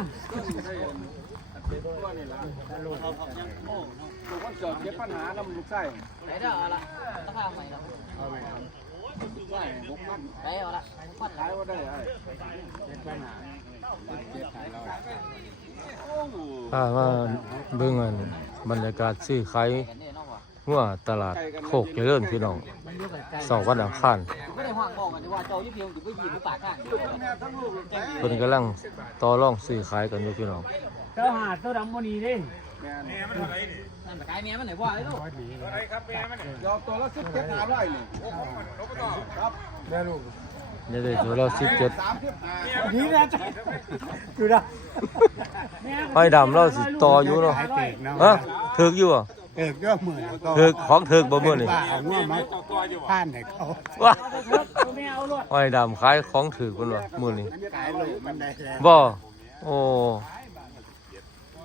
ลูกมันเกิดเก็บปัญหานำลูกไส้ไหนเด้อเอาละราคาใหม่ครับเอาไหมครับไส้หกพันไหนเอาละพันขายว่าได้ไอ้เก็บปัญหาเก็บขายเราถ้าว่าเบิ่งอันบรรยากาศซื้อขาย กันเนี่ยน้องวะงัวตลาดโคกเจริญพี่น้องเสาร์วันอังคารไม่ได้ห่วงบอกกันว่าเจ้ายี่เพียงอยู่ไม่ยีนหรือปากข้างเพิ่นกำลังต่อรองซื้อขายกันอยู่พี่น้องเจ้าหาดเจ้าดำมันนี้เด้แม่นนั่นปากกายแม่มันไหนว่าไอ้ลูกยอมตัวละสิบเจ็ดหาร้อยนี่ครับแม่ลูกนี่ได้ตัวเรา17สามสิบห้านี่นะจ๊ะดูนะห้อยดำเราสิต่ออยู่เนาะฮะถึกอยู่อะ เอกก็เหมือนถึกของถึกบ่มื้อนี่ว่าเอาง่วงมาผ่านให้เขาว้าไม่เอาลวดห้อยดำขายของถึกเพิ่นว่ามื้อนี้ขายลูกมันได้แล้วบ่โอ้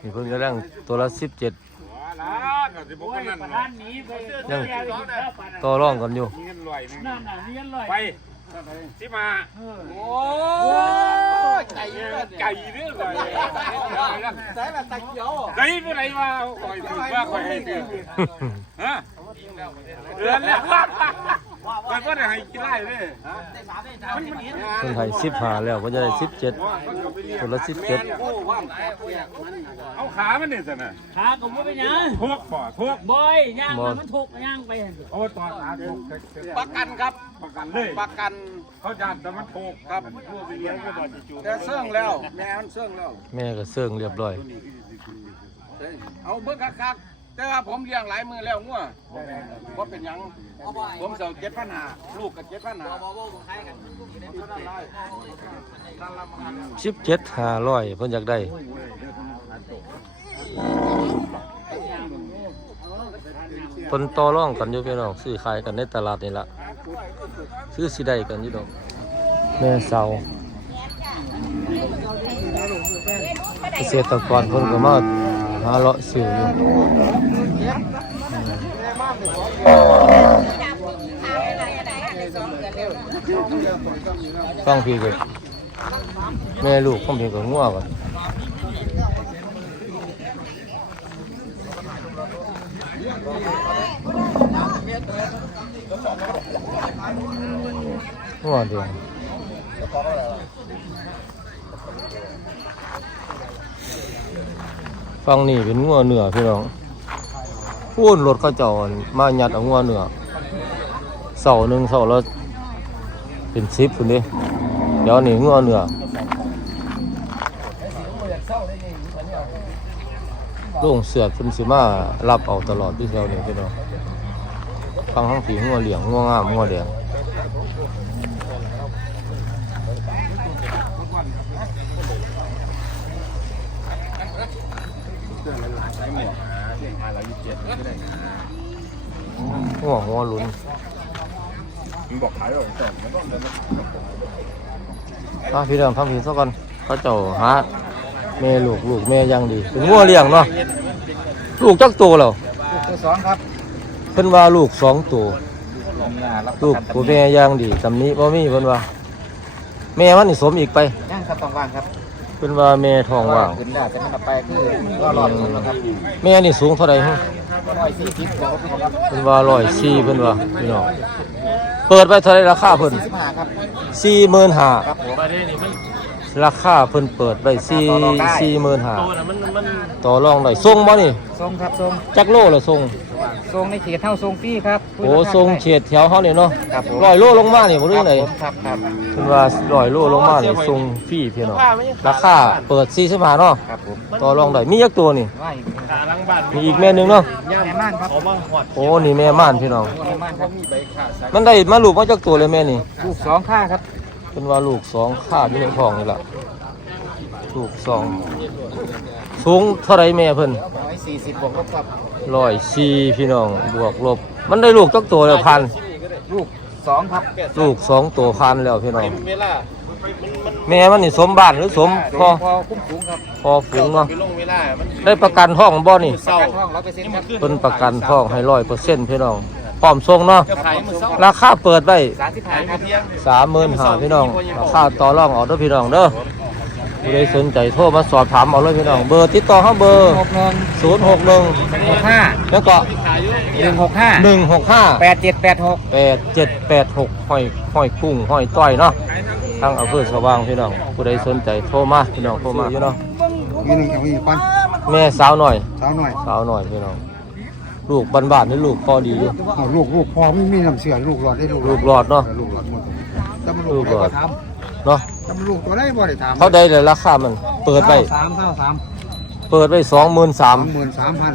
นี่เพิ่นกำลังตัวละ17โอ้ยประธานหนีไปยังเดียวอีกแล้วปัดต่อรองกันอยู่นั่นน่ะเรียนเลยไป สิมาโอ้ยไก่เยอะไก่เรื่องอะไรใส่แบบตะเกียวไก่เมื่อไรมาคอยถือว่าคอยให้ถือฮะเดือนแล้ว มันก็ได้ให้กินได้เลยได้สามได้สามได้นี้เพิ่นให้15แล้วเพิ่นจะได้17ตัวละ17โอ้ว่างเอาขามันเนี่ยสินะขาผมว่าเป็นยังทุกบ่ทุกบอยย่างมันมันถูกย่างไปโอ้ตอนขาทุกประกันครับประกันเลยประกันเขาจานแต่มันถูกครับผู้ไปเลี้ยงก็บ่จะจูแต่เสื่องแล้ว แม่มันเสื่องแล้ว แม่ก็เสื่องเรียบร้อยเอาเบิ่งคักๆ แต่ว่าผมเลี้ยงหลายมือแล้วงัวว่าเป็นหยังผมเสียเจ็ดพันหาลูกกับเจ็ดพันหาสิบเจ็ดห้าร้อยเพิ่นอยากได้เพิ่นต่อร่องกันอยู่พี่น้องซื้อขายกันในตลาดนี่ละซื้อสิได้กันอยู่ดอกแม่เสาเกษตรกรเพิ่นก็มา หาเลาะซื้ออยู่ฟังพี่ก็แม่ลูกฟังพี่ก็งัวกันหัวเดียว ฟังนี่เป็นงัวเหนือพี่น้องพูนรถเขาเจ้าอั่นมาหยัดเอางัวเหนือเสาหนึ่งเสาแล้วเป็นซิปคุณดิเดี๋ยวนี่งัวเหนือลุงเสือดเพิ่นสิมารับเอาตลอดที่แถวนี้พี่น้องฟังทั้งผีงัวเหลียงงัวงามงัวแดง หัวหัวหลุนมันบอกขายหรอกแต่ถ้าพี่เดิมทำผีซะก่อนเขาเจ้าหาแม่ลูกลูกแม่ยังดีเป็นงัวเลี้ยงเนาะลูกจักตัวแล้วตัวสองครับเพิ่นว่าลูกสองตัวลูกผู้แม่ยังดีตำนี้บ่มีเพิ่นว่าแม่มันนี่สมอีกไปย่างครับต้องว่างครับ เพิ่นว่าแม่ท้องว่างขึ้นได้เป็นอันดับไปคือก็รอดคนนะครับแม่นี่สูงเท่าไหร่ฮะร้อยสี่สิบกว่าครับเพิ่นว่าร้อยสี่เพิ่นว่าพี่น้องเปิดไปเท่าไหร่ราคาเพิ่นสิบห้าครับสี่หมื่นห้าครับผมราคาเพิ่นเปิดไปสี่สี่หมื่นห้าต่อรองได้ส่งบ่นี่ทรงครับทรงจักโลละส่ง ทรงในเขตเท่าทรงพี่ครับโอ้ทรงเฉียดแถวเขาเนี่ยเนาะครับผมร้อยโลลงมาเนี่ยบ่รู้ไหนครับครับเป็นว่าร้อยโลลงมาเนี่ยทรงฟรีพี่น้องราคาเปิด45เนาะครับผมต่อรองได้มียักตัวนี่ ไหวมีอีกแม่หนึงเนาะแม่ม่านครับโอ้นี่แม่ม่านพี่น้องแม่ม่านครับมันได้มาลูกมาจักตัวเลยแม่นี่ลูกสองค่าครับเป็นว่าลูกสองข้าอยู่ในท้องนี่ล่ะลูกสองสูงเท่าไรแม่เพิ่นร้อยสี่สิบบวกลบครับ ร้อยสี่พี่น้องบวกลบ มันได้ลูกจักตัวแล้วพันลูกสองครับลูกสองตัวพันแล้วพี่น้องแม่มันนี่สมบ้านหรือสมพอพอคุ้มคุ้มครับพอฝูงเนาะได้ประกันท้องบ่นี่ประกันห้องร้อยเปอร์เซ็นต์ครับเป็นประกันท้องให้ร้อยเปอร์เซ็นต์พี่น้องพร้อมส่งเนาะขายมือสองราคาเปิดไว้สามสิบห้าครับสามหมื่นห้าพี่น้องราคาต่อรองเอาเด้อพี่น้องเด้อ ผู้ใดสนใจโทรมาสอบถามเอาเลยพี่น้อง เบอร์ติดต่อเขาเบอร์หกหนึ่งศูนย์หกหนึ่งหกห้าแล้วก็หนึ่งหกห้าหนึ่งหกห้าแปดเจ็ดแปดหกแปดเจ็ดแปดหกห้อยห้อยกุ้งห้อยต้อยเนาะทางอำเภอสว่างพี่น้อง ผู้ใดสนใจโทรมาพี่น้องโทรมาอยู่เนาะมีหนึ่งเอาอีกปันแม่สาวหน่อยสาวหน่อยสาวหน่อยพี่น้องลูกบ้านๆนี่ลูกพอดีอยู่เอาลูกลูกพอไม่มีน้ำเสือลูกหลอดได้ลูกลูกหลอดเนาะลูกหลอดหมดแต่มันลูลูกกหลอดถามเนาะ แต่มันลูกตัวได้บ่ได้ถามเขาได้เลยราคามัน เปิดไปสามเท่าสามเปิดไปสองหมื่นสาสามมหมื่นสามพัน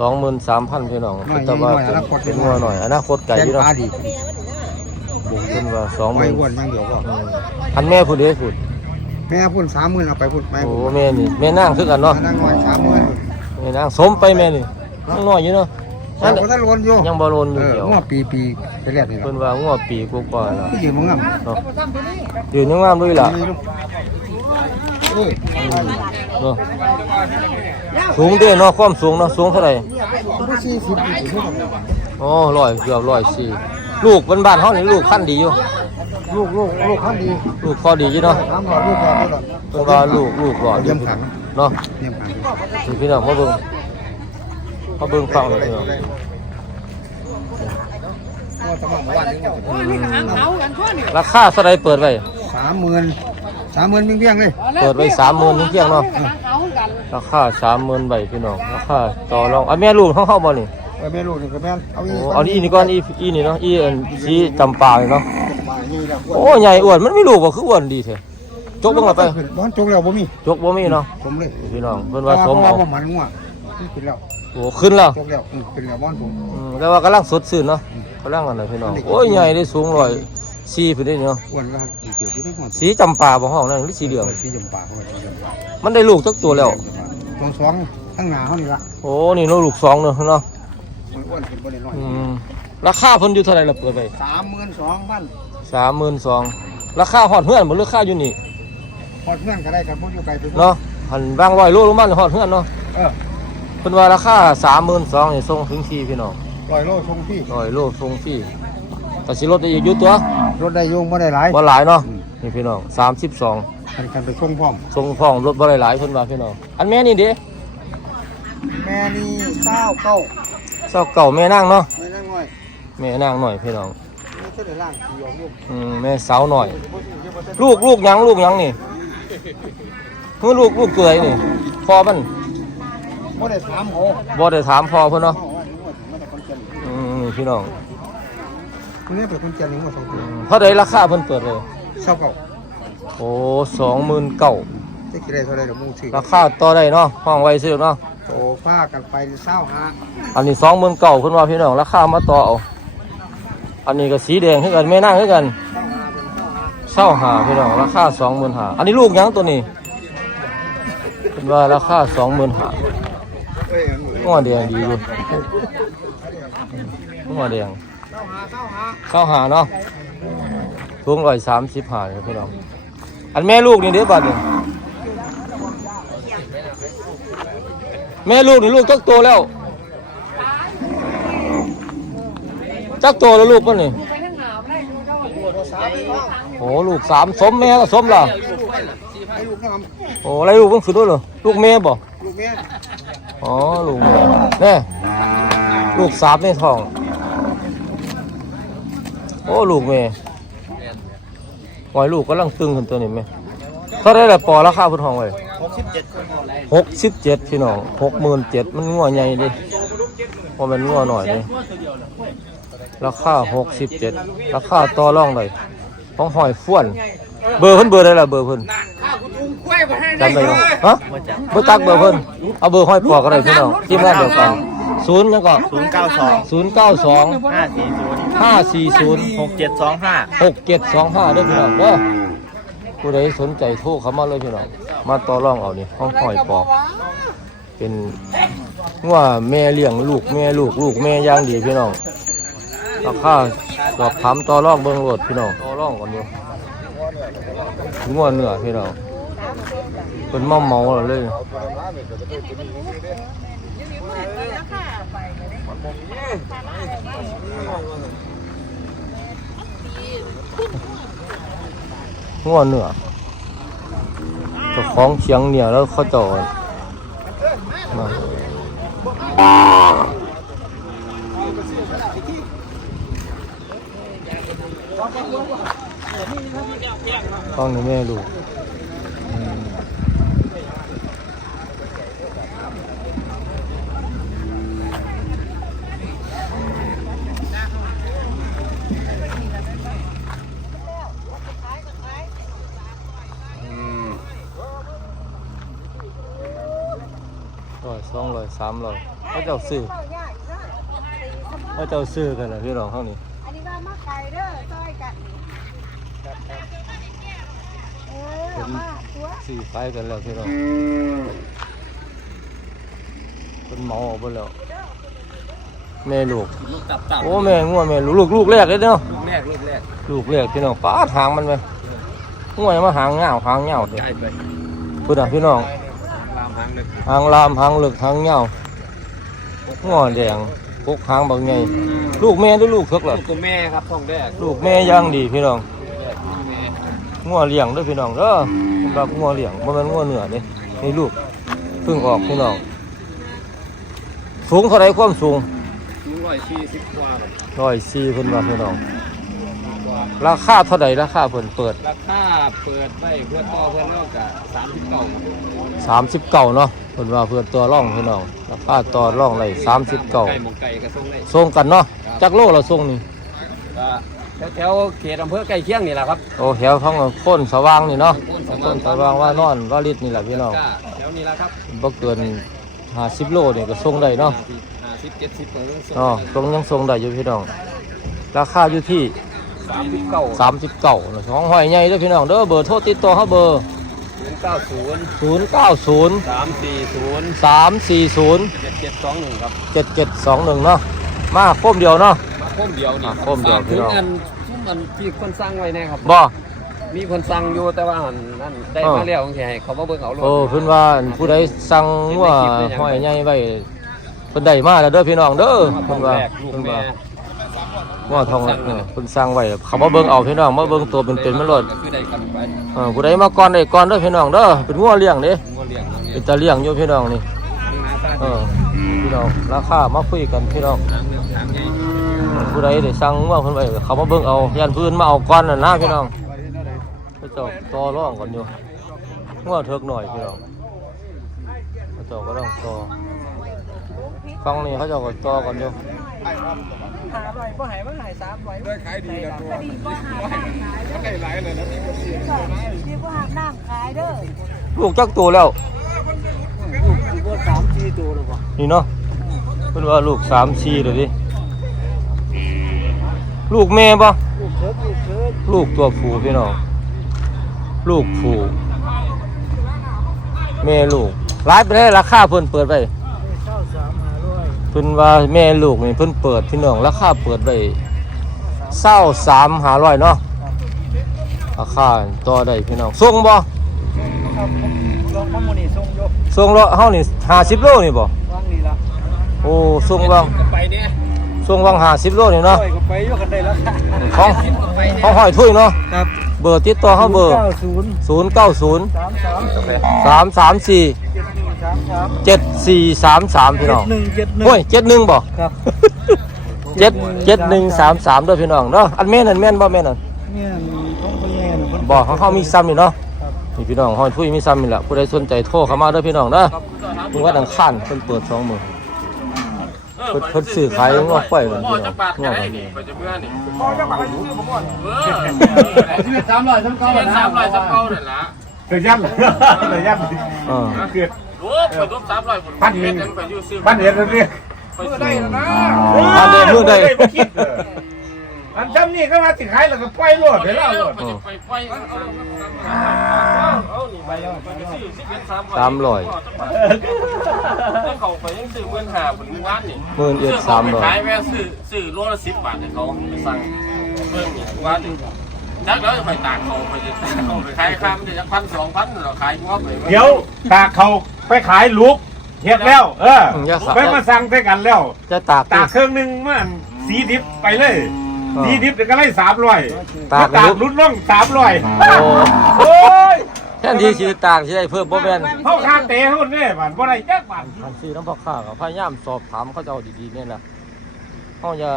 สองหมื่นสามพันพี่น้องหน่อยแต่ว่าหน่อยอนาคต เป็นงัวหน่อยอนาคตไก่แกงอยู่เนาะปลาดีบุกขึ้นว่าสองหไม่มื่นอ้วนอย่างเดียวก็อันแม่พูดเด้พูดแม่พุ่นสามหมื่นเอาไปพุ่นแม่โอ้แม่นี่แม่นางคือกันเนาะนั่งหน่อยสามหมื่นแม่นางสมไปแม่นี่ยังน้อยอยู่เนาะ แต่ก็ถ้าล้นอยู่ยังบ่โลนอเอยู่อเดียวว่าปีปีไปแรกนี่เพิ่นว่างัวปีกว่าๆแล้วที่ยืนมึงอะเนาะอยู่นึงงามด้วยล่ะเออเนาะสูงเด้เนาะความสูงเนาะสูงเท่าไหร่ก็สี่สิบปีถึงอ๋อร้อยเกือบร้อยสี่ลูกบ้านๆเฮานี่ลูกพันธุ์ดีอยู่ ลูกลูกลูกขั้นดีลูกพอดีอยู่เนาะถามหลอดลูกหลอดลูกหลอดเพิ่นว่าลูกลูกหลอดอเยี่ยู่ยมขังเนาะเยี่ยมขังนี่พี่น้องมาเบิ่ง มาเบิ่งฟังเลยพี่น้องราคาเท่าไรเปิดไว้สามหมื่นสามหมื่นเพียงๆเลยเปิดไว้สามหมื่นเพียงเนาะราคาสามหมื่นใบพี่น้องราคาต่อรองอะแม่ลูกเขาเข้าบ่นี่เออแม่ลูกนี่ก็แม่นเอาอีโอ้กเอาอีนี่ก่อนอีอีนี่เนาะอีอันสีจำปานี่เนาะมาอย่างนี้แล้วโอ้ใหญ่อ้วนมันไม่ลูกบ่คืออ้วนดีแท้จกเบิ่งละไปบ้านจกแล้วบ่มีจกบ่มีเนาะผมเลยพี่น้องเพิ่นว่าสมเอาเอาบ่มันงัวขึ้นแล้ว โอ้ขึ้นแล้วจกแล้วอืมขึ้นแล้วบ้านผม อืมแต่ว่ากำลังสดชื่นเนาะกำลังอันนั้นพี่น้องโอ้ยใหญ่ได้สูงร้อยสี่พุ่นนี่เนาะอ้วนก็เกี่ยวที่ได้หมดสีจำปาบ่ห้องนั่นหรือสีเหลืองสีจำปาเขาสีจำปามันได้ลูกจักตัวแล้ว ตรงสองทั้งหน้าเขานี่ละโอ้นี่เนาะลูกสองเนาะเนาะมันอ้วนขึ้นบ่ได้น้อยอืมราคาเพิ่นอยู่เท่าไหร่ล่ะเปิดไปสามหมื่นสองพันสามหมื่นสองราคาหอดเฮือนบ่ราคาอยู่นี่พอดเพื่อนก็ได้ครับพวกอยู่ไกลไปเนาะหันบางร้อยโลลงมาหอดเฮือนเนาะเออ เพิ่นว่าราคาสามหมื่นสองนี่ส่งถึงที่พี่น้องลอยโลชงพี่ร้อยโลส่งฟรีก็สิลดได้อีกอยู่ตัวรถได้โยงบ่ได้หลายบ่หลายเนาะนี่พี่น้องสามสิบสองคันคันไปส่งพร้อม ส่งฟ้องรถบ่ได้หลายเพิ่นว่าพี่น้องอันแม่นี่เด้แม่นี่เก้าเก้าเจ้าเก่าแม่นางเนาะไม่นั่งน้อยแม่นางหน่อยพี่น้องไม่ใช่ได้ล่างขี่ออกลูกอืมแม่สาวหน่อย ลูกลูกหยังลูกหยังนี่คือลูกลูกเกยนี่พอมัน บ่ได้ถามเขาบ่ได้ถามพอเพิ่นเนาะเอาว่านี่ว่ามาแต่คนเจนอืมนี่พี่น้องคุณนี่เป็นคนเจนนี่ว่าสองคนเท่าไรราคาเพิ่นเปิดเลยเศร้าเก่าโอ้สองหมื่นเก้าจะกี่ได้เท่าไรเดี๋ยวมูถือราคาต่อได้เนาะห้องไว้ซื้อเนาะโตฟ้ากันไปเศร้าหาอันนี้สองหมื่นเก้าเพิ่นว่าพี่น้องราคามาต่อเอาอันนี้ก็สีแดงคือกันแม่นางคือกันเศร้าหาพี่น้องราคาสองหมื่นหาอันนี้ลูกหยังตัวนี้เพิ่นว่าราคาสองหมื่นหาเอ้ย หัวแดงดีอยู่หัวแดงเศร้าหาเนาะสูงร้อยสามสิบหาเลยพี่น้องอันแม่ลูกนี่เด้อบัดนี่ยแม่ลูกนี่ลูกจักโตแล้วจักโตแล้วลูกป่ะนี่โอ้ลูกสามสมแม่ก็สมล่ะให้ลูกนะครับโอ้อะไรลูกเพิ่งขึ้นด้วยเหรอลูกแม่บ่ลูกแม่ อ๋อลูกแม่ลูกสามในท้อง โอ้ลูกแม่ไว้ลูกกำลังตึงขึ้นตัวนี้แม่เท่าไรละปอราคาพุ่นห้องไว้หกสิบเจ็ดหกสิบเจ็ดพี่น้องหกหมื่นเจ็ดมันงัวใหญ่ดิเพราะมันงัวหน่อยดิราคาหกสิบเจ็ดราคาต่อรองเลยของหอยฟ้วน เบอร์เพิ่นเบอร์ได้ละเบอร์เพิ่น จำได้ไหมฮะบ่จักเบอร์เพิ่นเอาเบอร์ห้อยปอกอะไรพี่น้องทีมงานเดียวกันศูนย์ยังก็ศูนย์เก้าสองศูนย์เก้าสองห้าสี่ศูนย์ห้าสี่ศูนย์หกเจ็ดสองห้าหกเจ็ดสองห้าเด้อพี่น้องเด้อผู้ใดสนใจโทรเข้ามาเลยพี่น้องมาต่อรองเอานี่ห้องหอยปอกเป็นว่าแม่เลี้ยงลูกแม่ลูกลูกแม่ย่างดีพี่น้องราคาสอบถามต่อรองเบิ่งรถพี่น้องต่อรองก่อนอยู่งัวเนื้อพี่น้อง เป็นเมาเมาๆเลยงัวเหนื้อเจ้าของเชียงเหนี่ยแล้วเขาจาะมาต้องนี่แม่ลูกอืมร้ อยสองร้อยสามร้อยเขาเจ้าซื้อเขาเจ้าซื้อกันนะพี่น้องเขานี่อันนี้ว่ามาไก่เด้อซอยกันเออมาตัวซื้อขายกันแล้วพี่น้องเป็นเมาออกไปแล้วแม่ลูกลูกตับตับโอ้แม่งัวแม่ลูกลูกลูกแรกเลยเนาะลูกแรกลูกแรกลูกแรกพี่น้องป้าดหางมันไหมงัวยังมาหางเงาวหางเงาวใหญ่ไปพูดอะพี่น้องตาม หางเลยหางลามหางเหลึกหางเงาวงัวแดงพกหางบางไงลูกแม่ด้วยลูกเพิกเหรอลูกตัวแม่ครับท้องแรกลูกแม่ย่างดีพี่น้องแม่งัวเลี้ยงด้วยพี่น้องเด้อสำหรับงัวเลี้ยงบ่แม่นงัวเนื้อเด้นี่ลูกเพิ่งออกพี่น้อง สูงเท่าไรความสูงลูกร้อยสี่สิบกว่าร้อยสี่เพิ่นว่าพี่น้อง ราคาเท่าใดราคาเพิ่นเปิดราคาเปิดไว้เพื่อต่อเพื่อนนอกจากสามสิบเก้าสามสิบเก้าเนาะเพิ่นว่าเพื่อนตัวร่องพี่น้องราคาต่อร่องเลยสามสิบเก้าไก่หมกไก่กระทรงได้ส่งกันเนาะจักโลเราส่งนี่ก็แถวๆเขตอำเภอใกล้เคียงนี่แหละครับโอ้แถวของพ้นสว่างนี่เนาะโพ้นพ้นสว่างว่านอนว่าลิตรนี่แหละพี่น้องก็แถวนี้แหละครับบ่เกินห้าสิบโลนี่ก็ส่งได้เนาะห้าสิบเจ็ดสิบเปอร์เซ็นต์เนาะส่งยังส่งได้อยู่พี่น้อง ราคาอยู่ที่ สามสิบเก้าสามสิบเก้าเนาะของหอยใหญ่เด้อพี่น้องเด้อเบอร์โทรติดต่อเขาเบอร์ศูนย์เก้าศูนย์ศูนย์เก้าศูนย์สามสี่ศูนย์สามสี่ศูนย์เจ็ดเจ็ดสองหนึ่งครับเจ็ดเจ็ดสองหนึ่งเนาะมาโคมเดียวเนาะมาโค้มเดียวนี่อะโค้มเดียวพี่ถึงน้องอันทุ่มอันที่คนสั่งไว้แน่ครับบ่มีคนสั่งอยู่แต่ว่าอันนั่นได้อ้าวมาแล้วของแให้เขามาเบิ่งเอาโลดโอ้เพิ่นว่าผู้ใดสั่งว่าหอยใหญ่ไว้เพิ่นได้มาแล้วเด้อพี่น้องเด้อมาเพิ่นแรว่ากลูกเพิ่นแม่ว่า ว่าทองเออเพิ่นสั่งไว้เขามาเบิ่งเอาพี่น้องมาเบิ่งตัวเป็นๆมันโลดก็คือได้กันไปเออผู้ใดมาก่อนได้ก่อนเด้อพี่น้องเด้อเป็นงัวเลี้ยงเด้งัวเลี้ยงงัวเลี้ยเป็นตาเลี้ยงอยู่พี่น้องนี่เออพี่น้องราคามาคุยกันพี่น้องผู้ใดได้สั่งงัวเพิ่นไว้เขามาเบิ่งเอายันพื้นมาเอาก่อนน่ะนะพี่น้องเขาเจ้าต่อรองกันอยู่งัวเถิกหน่อยพี่น้องเขาเจ้าก็ต้องต่อฟังนี่เขาเจ้าก็ต่อกันอยู่ หาบ่อยบ่หายบ่หายสามบ่อยได้ขายดีกันตัวดีบ่หาน้ำขายเด้อได้หลายเลยนะมีคนซื้อดีบ่หาน้ำขายเด้อลูกจักตัวแล้วบ่สามสี่ตัวหรอบ่นี่เนาะเพิ่นว่าลูกสามสี่เลยดิลูกแม่ปะลูกเถิดลูกเถิดลูกตัวผู้พี่น้องลูกผู้แม่ลูกรายไปได้ราคาเพิ่นเปิดไป เก้าสามหาร้อย เพิ่นว่าแม่ลูกนี่เพิ่นเปิดพี่น้องราคาเปิดไปเศร้าสามหาร้อยเนาะราคาต่อได้พี่น้องส่งบ่ครับลองมาหมื้นี้ส่งยกส่งละเฮานี่ห้าสิบโลนี่บ่วางนี่ล่ะโอ้ส่งว่างไปเนี่ยส่งว่างห้าสิบโลนี่เนาะปล่อยก็ไปอยู่กันได้แล้วของของหอยถ้วยเนาะครับเบอร์ติดต่อเขาเบอร์90 0 9 0 33 3 3 4 7133 7 4 3 3พี่น้อง7171โอ้ยเจ็ดหนึ่งบ่ครับเจ็ดเจ็ดหนึ่งสามสามด้วยพี่น้องเนาะอันแม่นั่นแม่นบ่แม่นั่นเนี่ยของพ่อใหญ่น่ะเพิ่นบ่ของเขามีซ้ำนี่เนาะนี่พี่น้องหอยถ้วยมีซ้ำนี่แหละผู้ใดสนใจโทรเข้ามาเด้อพี่น้องเด้อมึงว่าดังข้านเพิ่นเปิดสองมือเพิ่นเพิ่นซื้อขายงอกไฟกันพ่อพี่น้จะองปาดงอกได้กันนี่ไปจะเบื่อนี่พ่อจะมาให้ซื้อผมก่อนเออชีวิตสามร้อยสามเก้าสามร้อยสามเก้านั่นล่ะเกิดยันเกิดยันเออเกิดรูปไปรูปสามร้อยพันหนึ่งไปอยู่ซื้อพันเอ็ดเลยพี่ไปซื้อนะอันเดมือได้อันจำนี่ก็มาสิขายแล้วก็ปล่อยรถไปแล้วไปไปไปเอานี่ไปเอาไปซื้อสิบเอ็ดสามร้อยสามร้อยถ้าเขาไปยังซื้อเงินหาผลวานนี่หมื่นเอ็ดสามร้อยขายแม่ซื้อซื้อโลละสิบบาทให้เขาไปสั่งเพิ่มนี่วานนี่จักแล้วจะไปตากเขาไปจะตากเขาไปขายข้ามจะจะพันสองพันเราขายงบไปเดี๋ยวตากเขา ไปขายลูกเฮ็ดแล้ว เอออืมอย่าสับ ไปมาสั่งด้วยกันแล้ว จะตากตาติกเครื่องหนึ่งมันสีดิบไปเลยอ๋อสีดิบเดี๋ยวก็ไล่สามร้อยตากตากลุกรุ่นล่องสามร้อยโอ้ โอ้ยแทนที่สิตากสิได้เพิ่มบ่แม่นเขาคาเตะหุ่นเนี่ยบันบ่ได้จักบันทางซื้อน้ำพ่อค้าก็พยายามสอบถามเขาเจ้าดีๆเนี่ยนะเฮาอย่า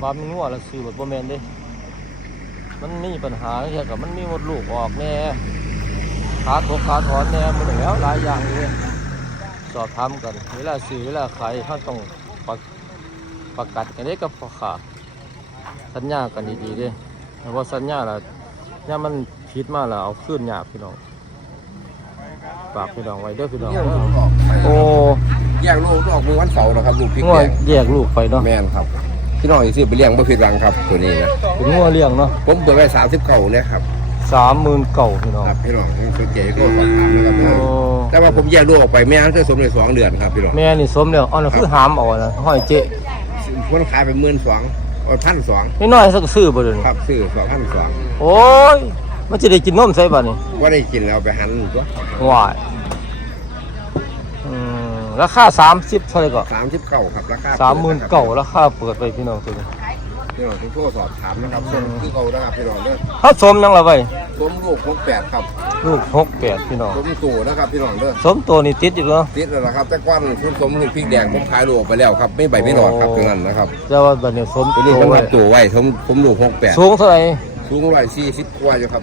ว่ามันงัวแล้วซื้อแบบบ่แม่นเด้ มันมีปัญหาเกี่ยวกับมันมีมดลูกออกแน่ ขาตกขาถอนแน่มันแล้วหลายอย่างเลยสอบถามกันเวลาซื้อเวลาขายเขาต้องประประกัดกันได้กับพ่อค้าสัญญากันดีๆเด้แต่ว่าสัญญาละเนี่ยมันผิดมาแล้วเอาขึ้นยากพี่น้องฝากพี่น้องไว้เด้อพี่น้องเนี่ยลูกออกไปโอ้แยกลูกออกมือวันเสาร์นะครับลูกพริกงัวแดงแยกลูกไปเนาะแม่นครับพี่น้องอีซื้อไปเลี้ยงบ่ผิดหวังครับตัวนี้นะเป็นงัวเลี้ยงเนาะผมเปิดไว้สามสิบเก่าเนี่ยครับ สามหมื่นเก่าพี่น้องครับพี่น้องผมสังเกตก็สอบถามนะครับพี่โอ้น้องแต่ว่าผมแยกลูกออกไปแม่นั้นคือสมเลยสองเดือนครับพี่น้องแม่นี่สมแล้วอ๋อนั่นคือหามเอานะห้อยเจ๊คนขายไปหมื่นสองพันสองไม่น้อยสักซื้อบ่เดี๋ยวนี้ครับซื้อสองพันสองโอ้ยมันจะได้กินนมใส่บ่นี่ว่าได้กินแล้วไปหันตัวว้ายอืมราคา30เท่าไหร่ก็สามสิบเก่าครับราคา30,000เก่าราคาเปิดไปพี่น้องตัวนี้ พี่น้องทุกโทรสอบถามนะครับส่งคือเก่านะครับพี่น้องเด้อเฮาสมยังละไว้สมลูกหกแปดครับลูก68พี่น้องสมตู่นะครับพี่น้องเด้อสมตัวนี่ติดอยู่เนาะติดแล้วนะครับ แต่ก้อนคุณสมลูกพริกแดงผมขายลูกออกไปแล้วครับไม่ใบไม่หลอดครับตรงนั้นนะครับแต่ว่าบัดนี้สมตัวนี้ตัวผมไว้รับตัวไว้ผมผมลูกหกแปดสูงเท่าไหร่สูงร้อยสี่สิบกว่าอยู่ครับ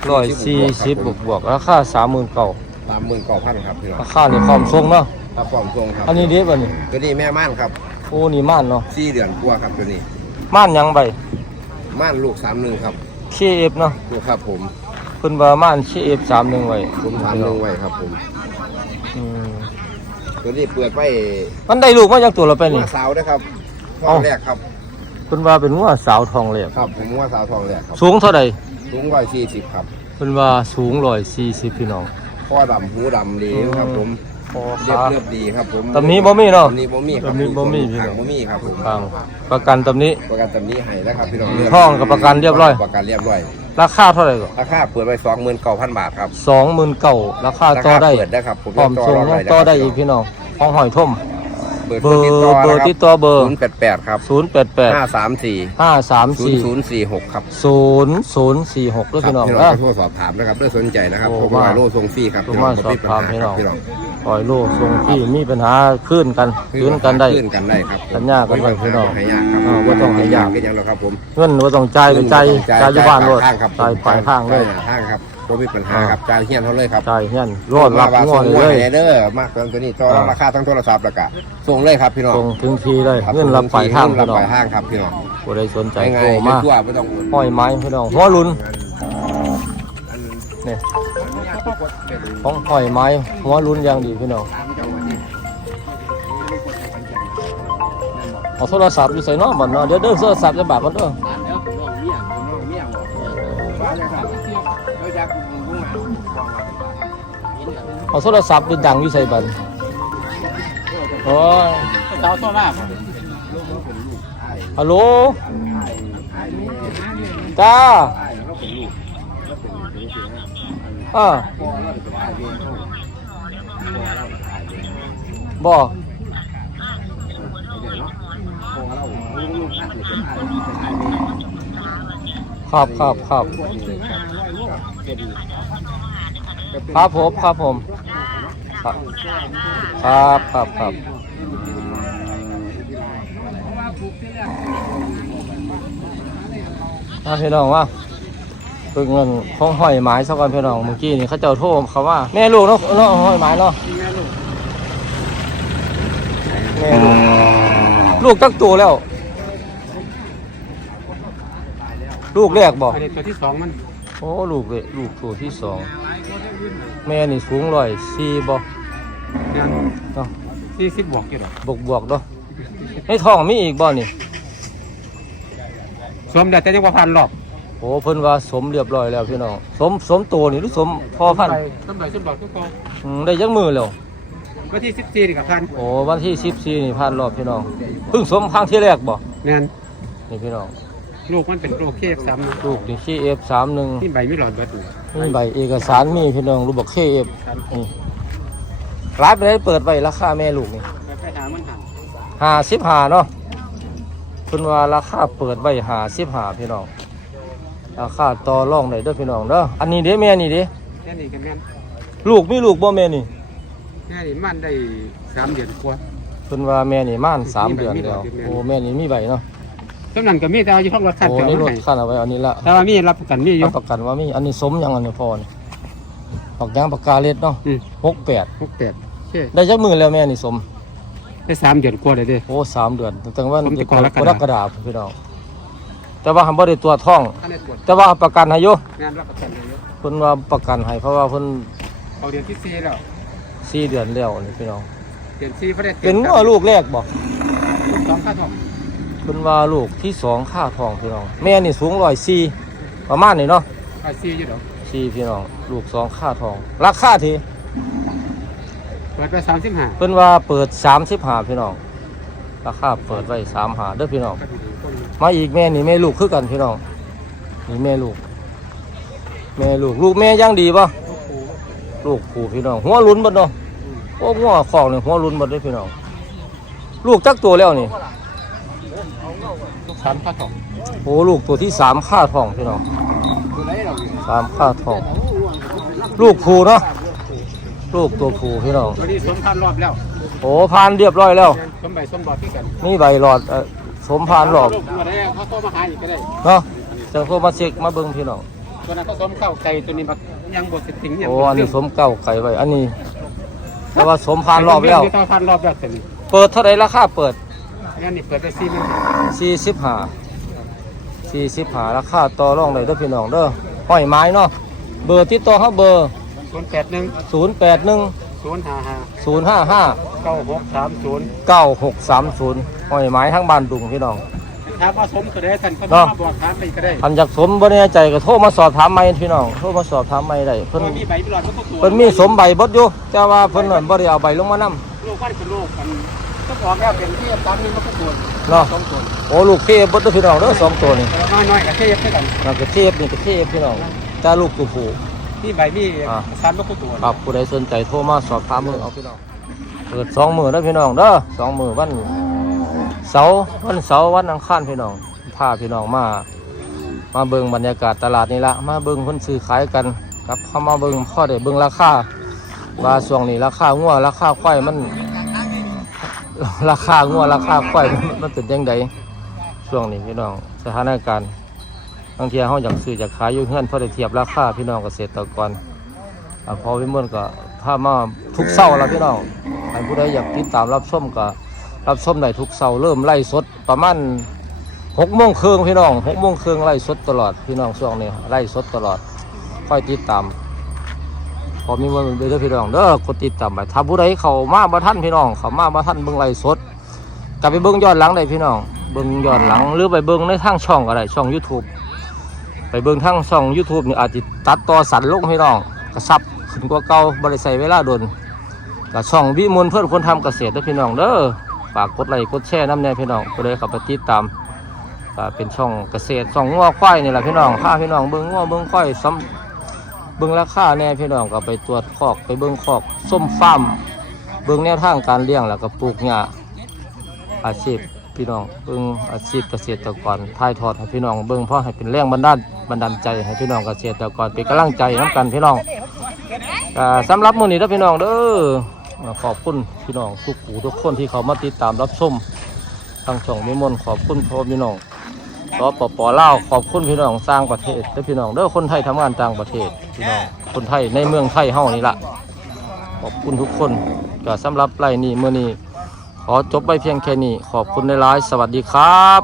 140บวกบวกๆราคา30,000เก่าสามหมื่นเก้าพันครับพี่น้องราคานี่พร้อมส่งเนาะครับพร้อมทรงครับอันนี้เด้บัดนี้ตัวนี้แม่ม่านครับโอ้นี่ม่านเนาะสี่เดือนกว่าครับตัวนี้ ม่านหยังใบม่านลูกสามหนึ่งครับ KF เนาะลูกครับผมเพิ่นว่าม่าน KF 31ไว้ผมสามหนึ่งไว้ครับผมอืมตัวนี้เปิดไปมันได้ลูกมาจากตัวเราไปนี่ว่าสาวนะครับทเอ้าองแรกครับ เพิ่นว่าเป็นงัวสาวทองเหลยครับ ผมว่าสาวทองแรกครับสูงเท่าใดสูงร้อยสี่สิบครับเพิ่นว่าสูง140พี่น้องข้อดำหูดำดีครับผม คอเรียบขา เรียบดีครับผมตำหนิบ่มีเนาะตำหนี้บ่มีครับตำหนิบ่มีพี่น้ทาองงบ่มีครับผมทางประกันตำนี้ ประกันตำหนี้ให้แล้วครับพี่น้องห้องกับประกันเรียบร้อย ประกันเรียบร้อยราคาเท่าไหร่ก็ราคาเปิดไปสองหมื่นเก้าพันบาทครับ29,000ราคาต่อได้เปิดได้ครับผมพร้อมส่งยังต่อได้อีกพี่น้องของหอยท่ม เปิดเบอร์ติดต่อเบอร์ติดต่อเบอร์ศูนย์แปดแปดครับห้า088สามสี่ศูนย์ศู534นย์สี่หกครับ0046ด้วยพี่น้องพี่นะน้องโทรสอบถามนะครับเรื่องสนใจนะครับโอ้ผมมามาโลทรงฟรีครับโทรพี่น้มาองสอบถามพี่น้องพี่น้องปล่อยลูกส่งที่มีปัญหาขึ้นกันขึ้นกันได้ขึ้นกันได้ครับสัญญากันไว้พี่น้องให้ยากครับอ่าบ่ต้องให้ยากก็ยังแล้วครับผมเงินว่าต้องจ่ายไปจ่ายจ่ายอยู่บ้านรถจ่ายครับจ่ายปลายทางเลยจ่ทางครับ บ่มีปัญหาครับจ่ายเฮียนเขาเลยครับจ่ายเงี้ยรอดรับมางวส่ดงเลงวดยให้เด้อมากเกินตัวนี้ต่ออ่าราคาทั้งโทรศัพท์แล้วก็ส่งเลยครับพี่น้องส่งถึงทีเลยครับเงินรับปลายทางเงินรัพี่บน้อปลางยทางครับพี่น้องผู้ใดสนใจง่ายโทรๆมาทั่วไม่ต้องห้อยไม้พี่น้องหัวลุนนี่ของห้อยไม้หัวลุนอย่างดีพี่น้องเอาโทรศัพท์อยู่ใส่เนอกมันเนาะเดี๋ยวเด้อโทรศัพท์จะบาดมันเด้อ เอาโทรศัพท์ไปดังอยู่ใส่บันโอ้ยเจ้าตัวหน้าฮัลโหลจ้าอ่าบอกครับครับครับครับผมครับผม ครับครับครับครับถ้าพี่น้องว่าเป็นเงินของหอยไม้สักวันพี่น้องเมื่อกี้นี่เขาเจ้าโทรเขาว่าแม่ลูกเนาะเนาะหอยไม้เนาะแม่ลูกลูกตั้งตัวแล้ว ลูกแรกบอกอันนี้ตัวที่สองมันโอ้ลูกเลยลูกตัวที่สองแม่นี่สูงร้อยสี่บอก เนี่ยเนาะสี่สิบบวกกี่ดอกบวกบวกๆเนาะให้ท้องมีอีกบ่นี่สวมได้แต่ยังว่าพันหรอกโอ้เพิ่นว่าสมเรียบร้อยแล้วพี่น้องสมสมตัวนี่หรือสมพอพันธุ์สมบัติสมบัติทุกคนอืมได้ยักมือแล้ว วันที่สิบสี่นี่กับพันโอ้วันที่สิบสี่นี่ผ่านรอบพี่น้องเพิ่งสมครั้งที่แรกบ่เนี่ยนี่พี่น้องลูกมันเป็นโรคเคฟซ้ลูกนี่คีเอฟสามหนึ่งำที่ใบไม่หลอดเบิดอยู่มีใบเอกสารมีพี่น้องรูปบอกเคเอฟนี่ ร้านไปได้เปิดไว้ราคาแม่ลูกนี่ไปหามันหันห้าสิบห้าเนาะเพิ่นว่าราคาเปิดไว้ห้าสิบห้าพี่น้องราคาต่อรองได้เด้อพี่น้องเด้ออันนี้เด้แม่นี่เด้นค่นี้ก็แม่นลูกมีลูกบ่แม่นี่แค่นี้มันได้สามเดือนกว่าเพิ่นว่าแม่นี่ม่านสามมีใบเดือนมีใบแล้วมีใบโอ้แม่นี่มีใบเนาะตำนั้นก็มีแต่เอาอยู่ท้องรถคันโอ้เดียวนี่รถให้คันเอาไว้อันนี้ละแต่ว่ามีรับประกันมีอยู่รับประกันว่ามีอันนี้สมยังอันนี้พอนี่ปากยางปากกาเล็ดเนาะอืมหกแปดหกแปดโอ เคได้จักมือแล้วแม่นี่สม ได้สามเดือนกว่าเลยเด้ โอ้สามเดือนตั้งแต่ว่าผมจะกรกฎากรกฎาคมพี่น้องแต่ว่าทำบ่ได้ตัวจท้อง อันนี้ตรวจแต่ว่าประกันให้อยู่งานรับประกันเลยเยอะเพิ่นว่าประกันให้เพราะว่าเพิ่นเอาเดือนที่สี่แล้ว สี่เดือนแล้วนี่พี่น้อง เดือนสี่เขาได้เป็นงัวลูกแรกบ่สองค่าทองเพิ่นว่าลูกที่สองค่าทองพี่น้อง แม่นี่สูงร้อยสี่ประมาณนี้เนาะค่าสี่อยู่ดอกสี่พี่น้อง ลูกสองค่าทอง ราคาที่ เปิดไปสามสิบห้าเพิ่นว่าเปิดสามสิบห้าพี่น้องราคาเปิดไว้สามหาเด้อพี่น้องก็ดีๆคนหนึ่งมาอีกแม่นี่แม่ลูกคือกันพี่น้องนี่แม่ลูก แม่ลูกลูกแม่ย่างดีป่ะลูกผูพี่น้องหัวหลุ้นหมดเนาะโอ้หัวของนี่หัวหลุ้นหมดเลยพี่น้องลูกจักตัวแล้วนี่สามค่าทองโอ้ลูกตัวที่สามค่าทองพี่น้องสามค่าทอง ลูกผูเนาะ ลูกตัวผูพี่น้องตัวนี้สมพันรอบแล้วโอ้ผ่านเรียบร้อยแล้วสมใบสมบอดที่กันนี่ใบหลอดเอ่อสมพานหลอดลูกมาได้เขาโทรมาหาอีกก็ได้เนาะจังโทรมาเช็คมาเบิ่งพี่น้องตัวนั้นเขาสมเข้าไก่ตัวนี้มันยังบดสิถึงยังโอ้อันนี้สมเก่าไก่ไว้อันนี้ แต่ว่าสมพานรอบแล้วเท่าพันรอบแล้วแต่นี่เปิดเท่าไหรราคาเปิด งั้นนี่เปิดไปสี่หมื่น45 45ราคาต่อรองได้เด้อพี่น้องเด้อห้อยไม้เนาะเบอร์ที่ต่อเฮาเบอร์ ศูนย์แปดหนึ่ง081ศูนย์ห้าห้า055เก้าหกสามศูนย์9630ห้อยไม้ทั้งบ้านดุงพี่น้อง ถามว่าสมก็ได้ท่านเขาเนาะมาบอกถามไปก็ได้อันอยากสมบ่แน่ใจก็โทรมาสอบถามใหม่พี่น้องโทรมาสอบถามใหม่ได้เพเพิ่นราะมีใบมีหลอดทุกตัวเพิ่นมีสมใบเบดอยู่แต่ว่าเพิ่นนั่นบ่ได้เอาใบลงมานํลูกบ้านเป็นลูกมันก็บอกแล้วเป็นที่ตามนี้มันก็ตัวเนาะสองตัวโอ้ลูกเทพเบดเด้อพี่น้องเด้อสองตัวนี่แต่ว่าน้อยๆกับเทียบด้วยกันนั่นก็เทพนี่ก็เทพพี่น้องแต่ลูกตัวผู้ ที่ใบมีอ่า สามลูกตัวครับผู้ใดสนใจโทรมาสอบถามมือเอาพี่น้องเปิดสองมือได้อพี่น้องเด้อสองมือวันเสาร์วันเสาร์วันอังคารพี่น้องพาพี่น้องมา มาเบิ่งบรรยากาศตลาดนี่ละมาเบิ่งคนซื้อขายกันครับเข้ามาเบิ่งข้อได้เบิ่งราคาว่าช่วงนี้ราคางัวราคาควายมัน ราคางัวราคาควายมันมันเป็นยังไงช่วงนี้พี่น้องสถานการณ์ บางทีเขาอยากซื้ออยากขายอยู่เฮือนเพราะได้เทียบราคาพี่น้องเกษตรกรอ่าพอวิมลก็พามาทุกเสาร์แล้วพี่น้องใครผู้ใดอยากติดตามรับชมก็รับชมได้ทุกเสาร์เริ่มไล่สดประมาณหกโมงครึ่งพี่น้องหกโมงครึ่งไล่สดตลอดพี่น้องช่วงนี้ไล่สดตลอดค่อยติดตามพอมีมันเด้อพี่น้องเด้อกดติดตามไปถ้าผู้ใดเขามาบ่ทันพี่น้องเขามาบ่ทันเบิ่งไล่สดกลับไปเบิ่งย้อนหลังได้พี่น้องเบิ่งย้อนหลังหรือไปเบิ่งในทางช่องก็ได้ช่อง YouTube ไปเบิ่งทางช่อง YouTube นี่อาจจะตัดต่อสันลงพี่น้องกระซับขึ้นกว่าเก่าบริใส่เวลาโดนกับช่องวิมลเพื่อนคนทำเกษตรด้อพี่น้องเด้อฝากกดไลค์กดแชร์น้ำแน่พี่น้องก็เลยข้าไปติดตามเป็นช่องเกษตรช่องงัวควายนี่แหละพี่น้องพาพี่น้องเบิ่งงัวเบิ่งควายซ้ำเบิ่งราคาแน่พี่น้องก็ไปตรวจคอกไปเบิ่งคอกส้มฟาร์มเบิ่งแนวทางการเลี้ยงแล้วก็ปลูกหญ้าอาชีพ พี่น้องเบิ่งอาชีพเกษตรกรถ่ายทอดให้พี่น้องเบิ่งพราะให้เป็นแรงบันดาลบันดาลใจให้พี่น้องเกษตรกรเป็นกำลังใจน้ำกันพี่น้องอ่าสำหรับมื้อนี้เด้อพี่น้องเด้อขอบคุณพี่น้องทุกผู้ทุกคนที่เขามาติดตามรับชมทางช่องมิมนขอบคุณพ่อพี่น้องสปปเล่าวขอบคุณพี่น้องสร้างประเทศเด้อพี่น้องเด้อคนไทยทำงานต่างประเทศพี่น้องคนไทยในเมืองไทยเฮานี่ล่ะขอบคุณทุกคนก็สำหรับไลน์นี้มื้อนี้ ขอจบไปเพียงแค่นี้ ขอบคุณในไลฟ์สวัสดีครับ